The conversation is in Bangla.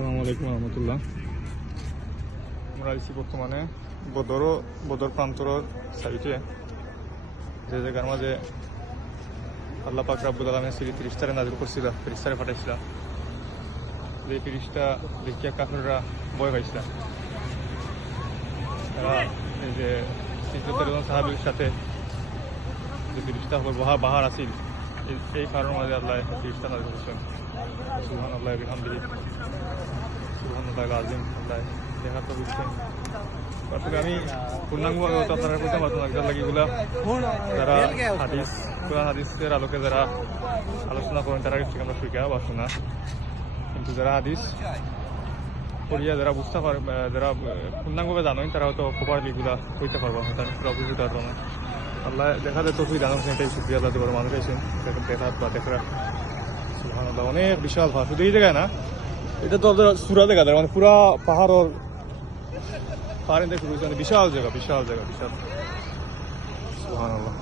আসসালামু আলাইকুম রহমতুল্লাহ। আমরা আছি বর্তমানে বদর প্রান্তর সাইটে, যে জায়গার মাঝে আল্লাহ পাক রাব্বুল আলামিন সিরি ফিরিস্তারে নাজিল করছিল, ফিরিস্তারে পাঠাইছিল। যে ফিরিস্তা দেখিয়া কাফেররা ভয় পাইছিল। তারা এই যে ৭৩ জন সাহাবীর সাথে যে ফিরিস্তা বাহার আসিল, এই কারণের মাঝে আল্লাহ ফিরিস্তা নাজিল করছেন। সুবহানাল্লাহি ওয়া বিহামদিহি, সুবহানাল্লাহিল আযীম। আল্লাহ দেখা তো বুঝছেন। আসলে আমি পূর্ণাঙ্গভাবে তো আপনারা বলতে পারতাম না, একজন লাগিগুলা যারা কোরআন হাদিসের আলোকে যারা আলোচনা করেন তারা কিছু আমরা শিখা বা শোনা, কিন্তু যারা হাদিস পড়িয়া যারা বুঝতে পারে, যারা পূর্ণাঙ্গভাবে জানেন, তারা হয়তো প্রপারলিগুলা হইতে পারবো না, তারা পুরো অভিজ্ঞতা পারবো না। আল্লাহ দেখা যায় তফিক দান হোসেন, এটাই শুক্রিয়া আল্লাহ দেবার মানুষ আছেন দেখার বা দেখা। সুবহানাল্লাহ, অনেক বিশাল ভাব। শুধু এই জায়গায় না, এটা তো সুরা দেখা যায়, মানে পুরা পাহাড়ের পাহাড়ে শুরু হয়েছে, বিশাল জায়গা। সুবহানাল্লাহ।